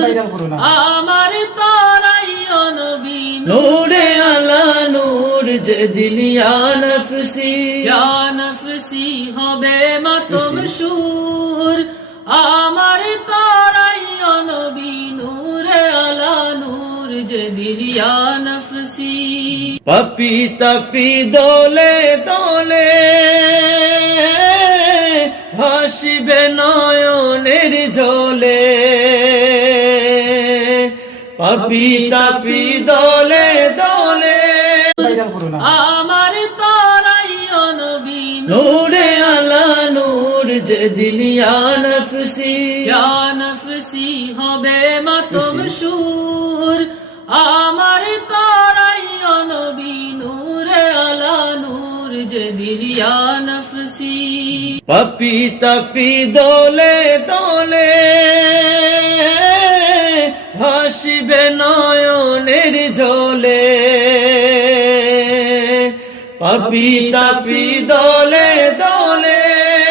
আমার তারাই নবী নূরে আলা নূর যেদিন ইয়া নফসি হবে মাতম সুর আমার তারাই নবী নূরে আলা নূর যেদিন ইয়া নফসি পাপি তাপি দলে দলে ভাসিবে নয়নের জলে পাপি তাপি দলে দলে আমার তারাই নবী নূরে আলা নূর যেদিন ইয়া নফসি হবে মাতম সুর আমার তারাই নবী নূরে আলা নূর যেদিন ইয়া নফসি পাপি তাপি দলে দলে ভাসিবে নয়নের জলে পাপি তাপি দলে দলে